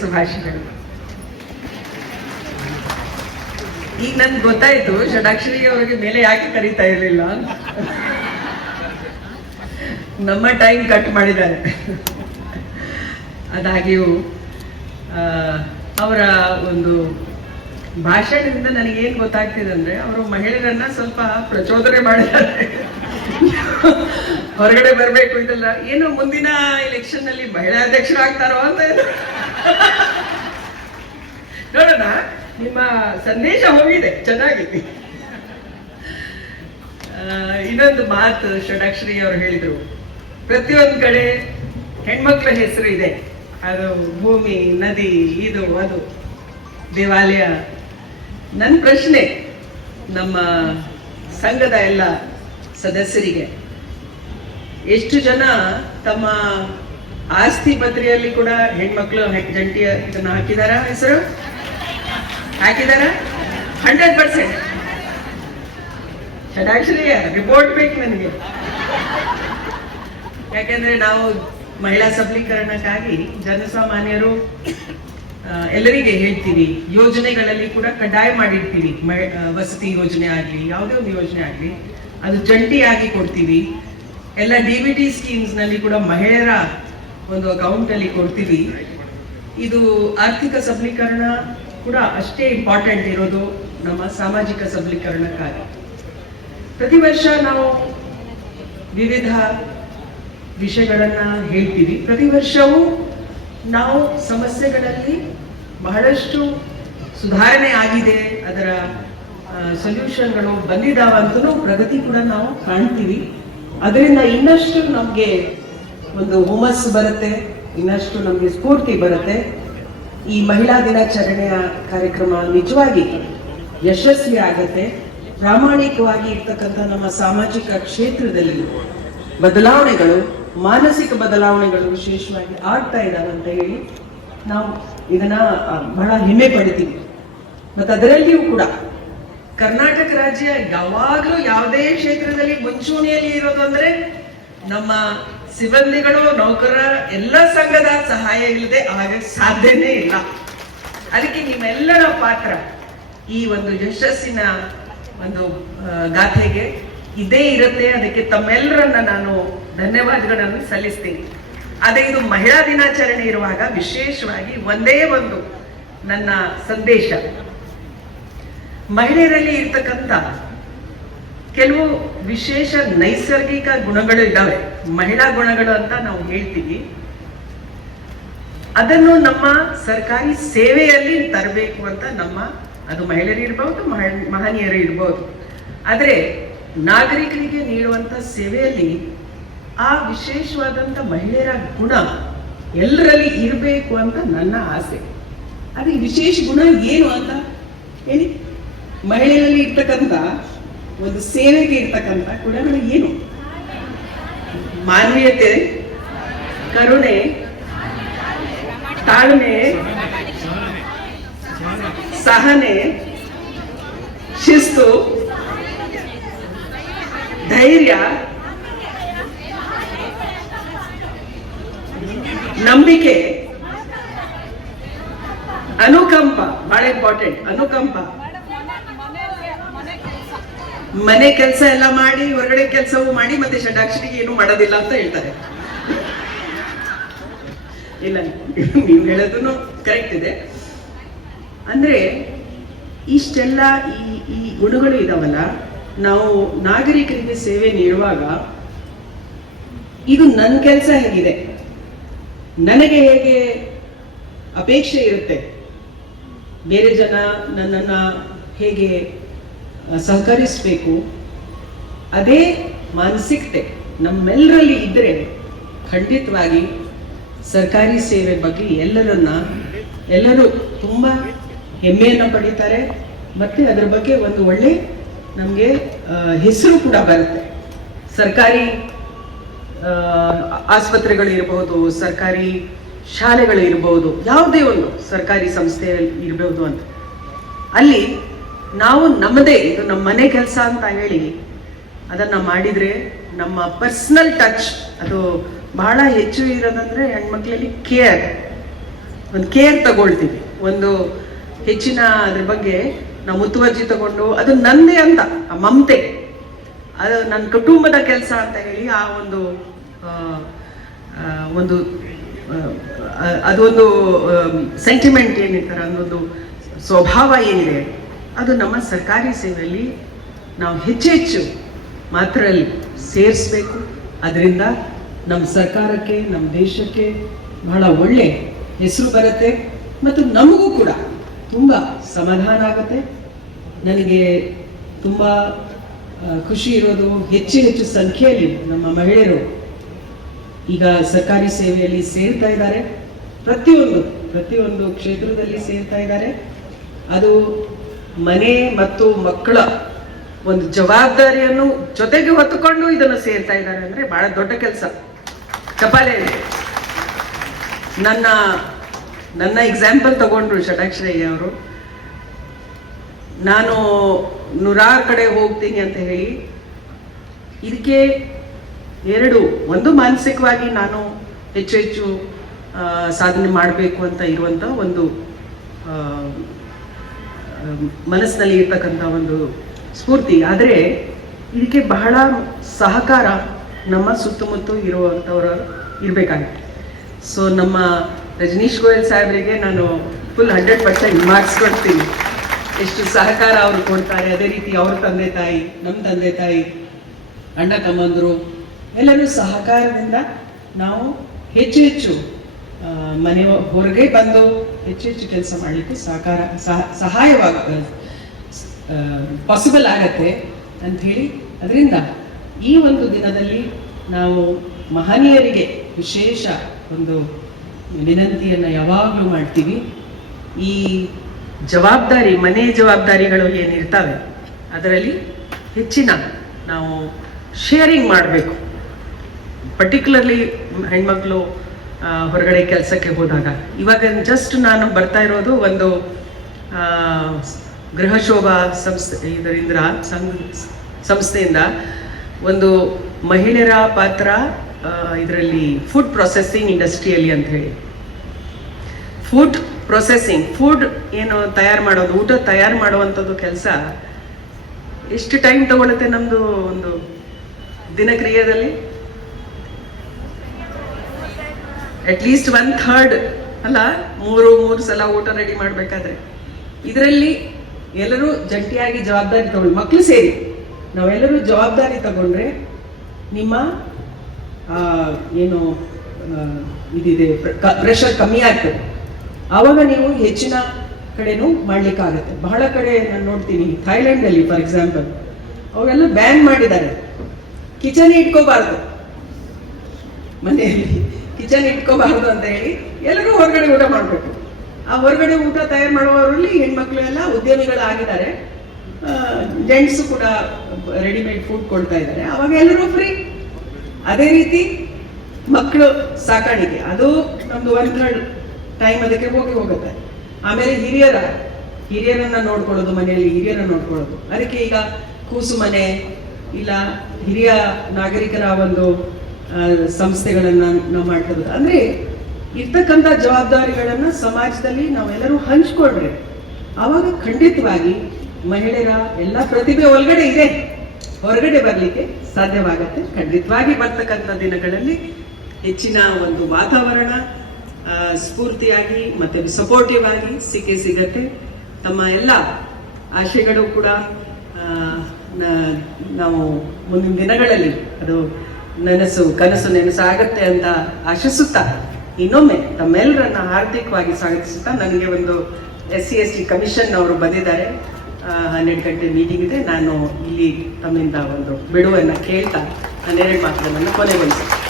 ಶುಭಾಶಯಗಳು. ಈಗ ನನ್ಗೆ ಗೊತ್ತಾಯ್ತು ಷಡಾಕ್ಷರಿ ಅವರಿಗೆ ಮೇಲೆ ಯಾಕೆ ಕರೀತಾ ಇರಲಿಲ್ಲ. ನಮ್ಮ ಟೈಮ್ ಕಟ್ ಮಾಡಿದ್ದಾರೆ. ಅದಾಗಿಯೂ ಅವರ ಒಂದು ಭಾಷಣದಿಂದ ನನಗೇನು ಗೊತ್ತಾಗ್ತಿದೆ ಅಂದ್ರೆ ಅವರು ಮಹಿಳೆಯರನ್ನ ಸ್ವಲ್ಪ ಪ್ರಚೋದನೆ ಮಾಡಿದ್ದಾರೆ. ಹೊರಗಡೆ ಬರ್ಬೇಕು ಅಂತಲ್ಲ, ಏನು ಮುಂದಿನ ಎಲೆಕ್ಷನ್ ನಲ್ಲಿ ಮಹಿಳಾ ಅಧ್ಯಕ್ಷರಾಗ್ತಾರೋ ಅಂತ ನೋಡೋಣ. ನಿಮ್ಮ ಸಂದೇಶ ಹೋಗಿದೆ, ಚೆನ್ನಾಗಿದೆ. ಇನ್ನೊಂದು ಮಾತು ಷಡಾಕ್ಷರಿ ಅವರು ಹೇಳಿದ್ರು, ಪ್ರತಿಯೊಂದು ಕಡೆ ಹೆಣ್ಮಕ್ಳ ಹೆಸರು ಇದೆ, ಅದು ಭೂಮಿ, ನದಿ, ಇದು ಅದು ದೇವಾಲಯ. ನನ್ನ ಪ್ರಶ್ನೆ ನಮ್ಮ ಸಂಘದ ಎಲ್ಲ ಸದಸ್ಯರಿಗೆ, ಎಷ್ಟು ಜನ ತಮ್ಮ ಆಸ್ತಿ ಪತ್ರಿಯಲ್ಲಿ ಕೂಡ ಹೆಣ್ಮಕ್ಳು ಜಂಟಿಯ ಇದನ್ನ ಹಾಕಿದಾರ? ಹೆಸರು ಹಾಕಿದಾರ? 100%. ಷಡಾಕ್ಷರಿಯ ರಿಪೋರ್ಟ್ ಬೇಕು ನನಗೆ. ಯಾಕೆಂದ್ರೆ ನಾವು ಮಹಿಳಾ ಸಬಲೀಕರಣಕ್ಕಾಗಿ ಜನಸಾಮಾನ್ಯರು ಎಲ್ಲರಿಗೆ ಹೇಳ್ತೀವಿ, ಯೋಜನೆಗಳಲ್ಲಿ ಕೂಡ ಕಡ್ಡಾಯ ಮಾಡಿರ್ತೀವಿ. ವಸತಿ ಯೋಜನೆ ಆಗ್ಲಿ, ಯಾವುದೇ ಒಂದು ಯೋಜನೆ ಆಗ್ಲಿ, ಅದು ಜಂಟಿಯಾಗಿ ಕೊಡ್ತೀವಿ. ಎಲ್ಲ DBT ಸ್ಕೀಮ್ಸ್ ನಲ್ಲಿ ಕೂಡ ಮಹಿಳೆಯರ ಒಂದು ಅಕೌಂಟ್ ಅಲ್ಲಿ ಕೊಡ್ತೀವಿ. ಇದು ಆರ್ಥಿಕ ಸಬಲೀಕರಣ ಕೂಡ ಅಷ್ಟೇ ಇಂಪಾರ್ಟೆಂಟ್ ಇರೋದು ನಮ್ಮ ಸಾಮಾಜಿಕ ಸಬಲೀಕರಣಕ್ಕಾಗಿ. ಪ್ರತಿ ವರ್ಷ ನಾವು ವಿವಿಧ ವಿಷಯಗಳನ್ನ ಹೇಳ್ತೀವಿ. ಪ್ರತಿ ವರ್ಷವೂ ನಾವು ಸಮಸ್ಯೆಗಳಲ್ಲಿ ಬಹಳಷ್ಟು ಸುಧಾರಣೆ ಆಗಿದೆ, ಅದರ ಸೊಲ್ಯೂಷನ್ಗಳು ಬಂದಿದ್ದಾವಂತೂ ಪ್ರಗತಿ ಕೂಡ ನಾವು ಕಾಣ್ತೀವಿ. ಅದರಿಂದ ಇನ್ನಷ್ಟು ನಮಗೆ ಒಂದು ಹುಮ್ಮಸ್ಸು ಬರುತ್ತೆ, ಇನ್ನಷ್ಟು ನಮಗೆ ಸ್ಫೂರ್ತಿ ಬರುತ್ತೆ. ಈ ಮಹಿಳಾ ದಿನಾಚರಣೆಯ ಕಾರ್ಯಕ್ರಮ ನಿಜವಾಗಿ ಯಶಸ್ವಿ ಆಗತ್ತೆ. ಪ್ರಾಮಾಣಿಕವಾಗಿ ಇರ್ತಕ್ಕಂಥ ನಮ್ಮ ಸಾಮಾಜಿಕ ಕ್ಷೇತ್ರದಲ್ಲಿ ಬದಲಾವಣೆಗಳು, ಮಾನಸಿಕ ಬದಲಾವಣೆಗಳು ವಿಶೇಷವಾಗಿ ಆಗ್ತಾ ಇದ್ದಾವೆ ಅಂತ ಹೇಳಿ ನಾವು ಇದನ್ನ ಬಹಳ ಹೆಮ್ಮೆ ಪಡ್ತೀವಿ. ಮತ್ತೆ ಅದರಲ್ಲಿಯೂ ಕೂಡ ಕರ್ನಾಟಕ ರಾಜ್ಯ ಯಾವಾಗಲೂ ಯಾವುದೇ ಕ್ಷೇತ್ರದಲ್ಲಿ ಮುಂಚೂಣಿಯಲ್ಲಿ ಇರೋದು ಅಂದ್ರೆ ನಮ್ಮ ಸಿಬ್ಬಂದಿಗಳು, ನೌಕರರ ಎಲ್ಲ ಸಂಘದ ಸಹಾಯ ಇಲ್ಲದೆ ಆಗಕ್ಕೆ ಸಾಧ್ಯನೇ ಇಲ್ಲ. ಅದಕ್ಕೆ ನಿಮ್ಮೆಲ್ಲರ ಪಾತ್ರ ಈ ಒಂದು ಯಶಸ್ಸಿನ ಒಂದು ಗಾಥೆಗೆ ಇದೇ ಇರುತ್ತೆ. ಅದಕ್ಕೆ ತಮ್ಮೆಲ್ಲರನ್ನ ನಾನು ಧನ್ಯವಾದಗಳನ್ನು ಸಲ್ಲಿಸ್ತೀನಿ. ಅದೇ ಇದು ಮಹಿಳಾ ದಿನಾಚರಣೆ ಇರುವಾಗ ವಿಶೇಷವಾಗಿ ಒಂದೇ ಒಂದು ನನ್ನ ಸಂದೇಶ, ಮಹಿಳೆಯರಲ್ಲಿ ಇರ್ತಕ್ಕಂಥ ಕೆಲವು ವಿಶೇಷ ನೈಸರ್ಗಿಕ ಗುಣಗಳು ಇದ್ದಾವೆ, ಮಹಿಳಾ ಗುಣಗಳು ಅಂತ ನಾವು ಹೇಳ್ತೀವಿ. ಅದನ್ನು ನಮ್ಮ ಸರ್ಕಾರಿ ಸೇವೆಯಲ್ಲಿ ತರಬೇಕು ಅಂತ ನಮ್ಮ, ಅದು ಮಹಿಳೆಯರು ಇರ್ಬೋದು, ಮಹನೀಯರು ಇರ್ಬೋದು. ಆದರೆ ನಾಗರಿಕರಿಗೆ ನೀಡುವಂತ ಸೇವೆಯಲ್ಲಿ ಆ ವಿಶೇಷವಾದಂಥ ಮಹಿಳೆಯರ ಗುಣ ಎಲ್ಲರಲ್ಲಿ ಇರಬೇಕು ಅಂತ ನನ್ನ ಆಸೆ. ಅದೇ ವಿಶೇಷ ಗುಣ ಏನು ಅಂತ ಹೇಳಿ, ಮಹಿಳೆಯರಲ್ಲಿ ಇರ್ತಕ್ಕಂಥ ಒಂದು ಸೇವೆಗೆ ಇರ್ತಕ್ಕಂಥ ಗುಣಗಳು ಏನು? ಮಾನವೀಯತೆ, ಕರುಣೆ, ತಾಳ್ಮೆ, ಸಹನೆ, ಶಿಸ್ತು, ಧೈರ್ಯ, ನಂಬಿಕೆ, ಅನುಕಂಪ. ಬಹಳ ಇಂಪಾರ್ಟೆಂಟ್, ಅನುಕಂಪ. ಮನೆ ಕೆಲಸ ಎಲ್ಲ ಮಾಡಿ, ಹೊರಗಡೆ ಕೆಲಸವೂ ಮಾಡಿ, ಮತ್ತೆ ಷಡಾಕ್ಷರಿಗೆ ಏನು ಮಾಡೋದಿಲ್ಲ ಅಂತ ಹೇಳ್ತಾರೆ. ಇಲ್ಲ, ನೀವು ಹೇಳೋದು ಕರೆಕ್ಟ್ ಇದೆ. ಅಂದ್ರೆ ಇಷ್ಟೆಲ್ಲ ಈ ಗುಣಗಳು ಇದಾವಲ್ಲ, ನಾವು ನಾಗರಿಕರಿಗೆ ಸೇವೆ ನೀಡುವಾಗ ಇದು ನನ್ನ ಕೆಲಸ ಹೇಗಿದೆ, ನನಗೆ ಹೇಗೆ ಅಪೇಕ್ಷೆ ಇರುತ್ತೆ, ಬೇರೆ ಜನ ನನ್ನನ್ನು ಹೇಗೆ ಸಹಕರಿಸಬೇಕು, ಅದೇ ಮಾನಸಿಕತೆ ನಮ್ಮೆಲ್ಲರಲ್ಲಿ ಇದ್ದರೆ ಖಂಡಿತವಾಗಿ ಸರ್ಕಾರಿ ಸೇವೆ ಬಗ್ಗೆ ಎಲ್ಲರೂ ತುಂಬ ಹೆಮ್ಮೆಯನ್ನು ಪಡೀತಾರೆ. ಮತ್ತೆ ಅದರ ಬಗ್ಗೆ ಒಂದು ಒಳ್ಳೆ ನಮಗೆ ಹೆಸರು ಕೂಡ ಬರುತ್ತೆ. ಸರ್ಕಾರಿ ಆಸ್ಪತ್ರೆಗಳು ಇರಬಹುದು, ಸರ್ಕಾರಿ ಶಾಲೆಗಳು ಇರಬಹುದು, ಯಾವುದೇ ಒಂದು ಸರ್ಕಾರಿ ಸಂಸ್ಥೆ ಇರಬಹುದು ಅಂತ, ಅಲ್ಲಿ ನಾವು ನಮ್ಮದೇ ಇದು ನಮ್ಮ ಮನೆ ಕೆಲಸ ಅಂತ ಹೇಳಿ ಅದನ್ನ ಮಾಡಿದ್ರೆ ನಮ್ಮ ಪರ್ಸನಲ್ ಟಚ್ ಅದು ಬಹಳ ಹೆಚ್ಚು ಇರೋದಂದ್ರೆ ಹೆಣ್ಮಕ್ಳಲ್ಲಿ ಕೇರ್. ಒಂದು ಕೇರ್ ತಗೊಳ್ತೀವಿ, ಒಂದು ಹೆಚ್ಚಿನ ಅದ್ರ ಬಗ್ಗೆ ನಾವು ಮುತುವರ್ಜಿ ತಗೊಂಡು ಅದು ನಂದೇ ಅಂತ ಆ ಮಮತೆ, ಅದು ನನ್ನ ಕುಟುಂಬದ ಕೆಲಸ ಅಂತ ಹೇಳಿ ಆ ಒಂದು ಒಂದು ಅದೊಂದು ಸೆಂಟಿಮೆಂಟ್ ಏನಿರ್ತಾರೆ ಅನ್ನೋದು ಸ್ವಭಾವ ಏನಿದೆ ಅದು ನಮ್ಮ ಸರ್ಕಾರಿ ಸೇವೆಯಲ್ಲಿ ನಾವು ಹೆಚ್ಚೆಚ್ಚು ಮಾತ್ರದಲ್ಲಿ ಸೇರಿಸ್ಬೇಕು. ಅದರಿಂದ ನಮ್ಮ ಸರ್ಕಾರಕ್ಕೆ, ನಮ್ಮ ದೇಶಕ್ಕೆ ಬಹಳ ಒಳ್ಳೆ ಹೆಸರು ಬರುತ್ತೆ ಮತ್ತು ನಮಗೂ ಕೂಡ ತುಂಬ ಸಮಾಧಾನ ಆಗುತ್ತೆ. ನನಗೆ ತುಂಬ ಖುಷಿ ಇರೋದು ಹೆಚ್ಚು ಸಂಖ್ಯೆಯಲ್ಲಿ ನಮ್ಮ ಮಹಿಳೆಯರು ಈಗ ಸರ್ಕಾರಿ ಸೇವೆಯಲ್ಲಿ ಸೇರ್ತಾ ಇದ್ದಾರೆ. ಪ್ರತಿಯೊಂದು ಕ್ಷೇತ್ರದಲ್ಲಿ ಸೇರ್ತಾ ಇದ್ದಾರೆ. ಅದು ಮನೆ ಮತ್ತು ಮಕ್ಕಳ ಒಂದು ಜವಾಬ್ದಾರಿಯನ್ನು ಜೊತೆಗೆ ಹೊತ್ತುಕೊಂಡು ಇದನ್ನು ಸೇರ್ತಾ ಇದ್ದಾರೆ ಅಂದ್ರೆ ಬಹಳ ದೊಡ್ಡ ಕೆಲಸ. ಚಪ್ಪಾಳೆ. ನನ್ನ ಎಕ್ಸಾಂಪಲ್ ತಗೊಂಡ್ರು ಷಟಾಕ್ಷರಯ್ಯ ಅವರು. ನಾನು 100 ಕಡೆ ಹೋಗ್ತೀನಿ ಅಂತ ಹೇಳಿ ಇದಕ್ಕೆ ಒಂದು ಮಾನಸಿಕವಾಗಿ ನಾನು ಹೆಚ್ಚು ಸಾಧನೆ ಮಾಡಬೇಕು ಅಂತ ಇರುವಂತ ಒಂದು ಮನಸ್ಸಿನಲ್ಲಿ ಇರ್ತಕ್ಕಂಥ ಒಂದು ಸ್ಫೂರ್ತಿ. ಆದರೆ ಇದಕ್ಕೆ ಬಹಳ ಸಹಕಾರ ನಮ್ಮ ಸುತ್ತಮುತ್ತ ಇರುವಂಥವರು ಇರಬೇಕಾಗುತ್ತೆ. ಸೊ ನಮ್ಮ ರಜನೀಶ್ ಗೋಯಲ್ ಸಾಹೇಬರಿಗೆ ನಾನು ಫುಲ್ 100% ಮಾರ್ಕ್ಸ್ ಕೊಡ್ತೀನಿ. ಎಷ್ಟು ಸಹಕಾರ ಅವರು ಕೊಡ್ತಾರೆ. ಅದೇ ರೀತಿ ಅವ್ರ ತಂದೆ ತಾಯಿ, ನಮ್ಮ ತಂದೆ ತಾಯಿ, ಅಣ್ಣ ತಮ್ಮಂದರು ಎಲ್ಲರೂ ಸಹಕಾರದಿಂದ ನಾವು ಹೆಚ್ಚು ಮನೆ ಹೊರಗೆ ಬಂದು ಹೆಚ್ಚು ಕೆಲಸ ಮಾಡಲಿಕ್ಕೆ ಸಹಾಯವಾಗ ಪಾಸಿಬಲ್ ಆಗತ್ತೆ ಅಂತ ಹೇಳಿ, ಅದರಿಂದ ಈ ಒಂದು ದಿನದಲ್ಲಿ ನಾವು ಮಹನೀಯರಿಗೆ ವಿಶೇಷ ಒಂದು ವಿನಂತಿಯನ್ನು ಯಾವಾಗಲೂ ಮಾಡ್ತೀವಿ. ಈ ಜವಾಬ್ದಾರಿ, ಮನೆ ಜವಾಬ್ದಾರಿಗಳು ಏನಿರ್ತವೆ ಅದರಲ್ಲಿ ಹೆಚ್ಚಿನ ನಾವು ಶೇರಿಂಗ್ ಮಾಡಬೇಕು. ಪರ್ಟಿಕ್ಯುಲರ್ಲಿ ಹೆಣ್ಮಕ್ಳು ಹೊರಗಡೆ ಕೆಲಸಕ್ಕೆ ಹೋದಾಗ, ಇವಾಗ ಜಸ್ಟ್ ನಾನು ಬರ್ತಾ ಇರೋದು ಒಂದು ಗೃಹಶೋಭಾ ಸಂಸ್ಥೆಯಿಂದ ಒಂದು ಮಹಿಳೆಯರ ಪಾತ್ರ ಇದರಲ್ಲಿ ಫುಡ್ ಪ್ರೊಸೆಸಿಂಗ್ ಇಂಡಸ್ಟ್ರಿಯಲ್ಲಿ ಅಂತ ಹೇಳಿ, ಫುಡ್ ಪ್ರೊಸೆಸಿಂಗ್, ಫುಡ್ ಏನು ತಯಾರು ಮಾಡೋದು, ಊಟ ತಯಾರು ಮಾಡುವಂಥದ್ದು ಕೆಲಸ ಎಷ್ಟು ಟೈಮ್ ತಗೊಳುತ್ತೆ ನಮ್ದು ಒಂದು ದಿನಕ್ರಿಯೆಯಲ್ಲಿ? ಅಟ್ಲೀಸ್ಟ್ 1/3 ಅಲ್ಲ, ಮೂರು ಸಲ ಊಟ ರೆಡಿ ಮಾಡಬೇಕಾದ್ರೆ. ಇದರಲ್ಲಿ ಎಲ್ಲರೂ ಜಂಟಿಯಾಗಿ ಜವಾಬ್ದಾರಿ ತಗೊಂಡು, ಮಕ್ಕಳು ಸೇರಿ ನಾವೆಲ್ಲರೂ ಜವಾಬ್ದಾರಿ ತಗೊಂಡ್ರೆ ನಿಮ್ಮ ಏನು ಇದಿದೆ ಪ್ರೆಷರ್ ಕಮ್ಮಿ ಆಗ್ತದೆ. ಆವಾಗ ನೀವು ಹೆಚ್ಚಿನ ಕಡೆನೂ ಮಾಡ್ಲಿಕ್ಕಾಗತ್ತೆ. ಬಹಳ ಕಡೆ ನಾನು ನೋಡ್ತೀನಿ, ಥೈಲ್ಯಾಂಡಲ್ಲಿ ಫಾರ್ ಎಕ್ಸಾಂಪಲ್ ಅವೆಲ್ಲ ಬ್ಯಾನ್ ಮಾಡಿದ್ದಾರೆ. ಕಿಚನ್ ಇಟ್ಕೋಬಾರ್ದು, ಮನೆಯಲ್ಲಿ ಕಿಚನ್ ಇಟ್ಕೋಬಾರ್ದು ಅಂತ ಹೇಳಿ ಎಲ್ಲರೂ ಹೊರಗಡೆ ಊಟ ಮಾಡಬೇಕು. ಆ ಹೊರಗಡೆ ಊಟ ತಯಾರು ಮಾಡುವವರಲ್ಲಿ ಹೆಣ್ಮಕ್ಳು ಎಲ್ಲ ಉದ್ಯಮಿಗಳಾಗಿದ್ದಾರೆ. ಜೆಂಟ್ಸ್ ಕೂಡ ರೆಡಿಮೇಡ್ ಫುಡ್ ಕೊಡ್ತಾ ಇದ್ದಾರೆ. ಅವಾಗ ಎಲ್ಲರೂ ಫ್ರೀ. ಅದೇ ರೀತಿ ಮಕ್ಕಳು ಸಾಕಾಣಿಕೆ, ಅದು ನಮ್ದು 1/3 ಟೈಮ್ ಅದಕ್ಕೆ ಹೋಗುತ್ತೆ. ಆಮೇಲೆ ಹಿರಿಯರನ್ನ ನೋಡ್ಕೊಳ್ಳೋದು, ಮನೆಯಲ್ಲಿ ಹಿರಿಯರನ್ನ ನೋಡ್ಕೊಳ್ಳೋದು. ಅದಕ್ಕೆ ಈಗ ಕೂಸು ಮನೆ ಇಲ್ಲ ಹಿರಿಯ ನಾಗರಿಕರ ಒಂದು ಸಂಸ್ಥೆಗಳನ್ನ ನಾವು ಮಾಡ್ತೇವೆ. ಅಂದ್ರೆ ಇರ್ತಕ್ಕಂಥ ಜವಾಬ್ದಾರಿಗಳನ್ನ ಸಮಾಜದಲ್ಲಿ ನಾವೆಲ್ಲರೂ ಹಂಚ್ಕೊಂಡ್ರೆ ಆವಾಗ ಖಂಡಿತವಾಗಿ ಮಹಿಳೆಯರ ಎಲ್ಲ ಪ್ರತಿಭೆ ಒಳಗಡೆ ಇದೆ, ಹೊರಗಡೆ ಬರ್ಲಿಕ್ಕೆ ಸಾಧ್ಯವಾಗತ್ತೆ. ಖಂಡಿತವಾಗಿ ಬರ್ತಕ್ಕಂಥ ದಿನಗಳಲ್ಲಿ ಹೆಚ್ಚಿನ ಒಂದು ವಾತಾವರಣ ಸ್ಫೂರ್ತಿಯಾಗಿ ಮತ್ತೆ ಸಪೋರ್ಟಿವ್ ಆಗಿ ಸಿಗತ್ತೆ. ತಮ್ಮ ಎಲ್ಲ ಆಶಯಗಳು ಕೂಡ ನಾವು ಮುಂದಿನ ದಿನಗಳಲ್ಲಿ ಅದು ಕನಸು ನೆನಸಾಗತ್ತೆ ಅಂತ ಆಶಿಸುತ್ತಾ ಇನ್ನೊಮ್ಮೆ ತಮ್ಮೆಲ್ಲರನ್ನ ಹಾರ್ದಿಕವಾಗಿ ಸ್ವಾಗತಿಸುತ್ತಾ, ನನಗೆ ಒಂದು SC/ST ಕಮಿಷನ್ ಅವರು ಬಂದಿದ್ದಾರೆ. 12 ಗಂಟೆ ಮೀಟಿಂಗ್ ಇದೆ. ನಾನು ಇಲ್ಲಿ ತಮ್ಮಿಂದ ಒಂದು ಬಿಡುವನ್ನು ಕೇಳ್ತಾ 12 ಮಾತುಗಳನ್ನು ಕೊನೆಗೊಳಿಸುತ್ತೇನೆ.